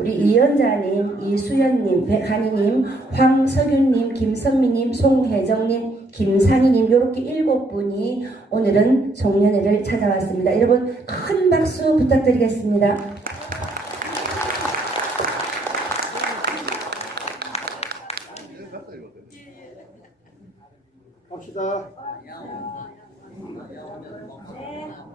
우리 이연자님, 이수연님, 백한이님, 황석윤님, 김성미님, 송혜정님, 김상희님 이렇게 일곱 분이 오늘은 송년회를 찾아왔습니다. 여러분 큰 박수 부탁드리겠습니다. 갑시다. 네.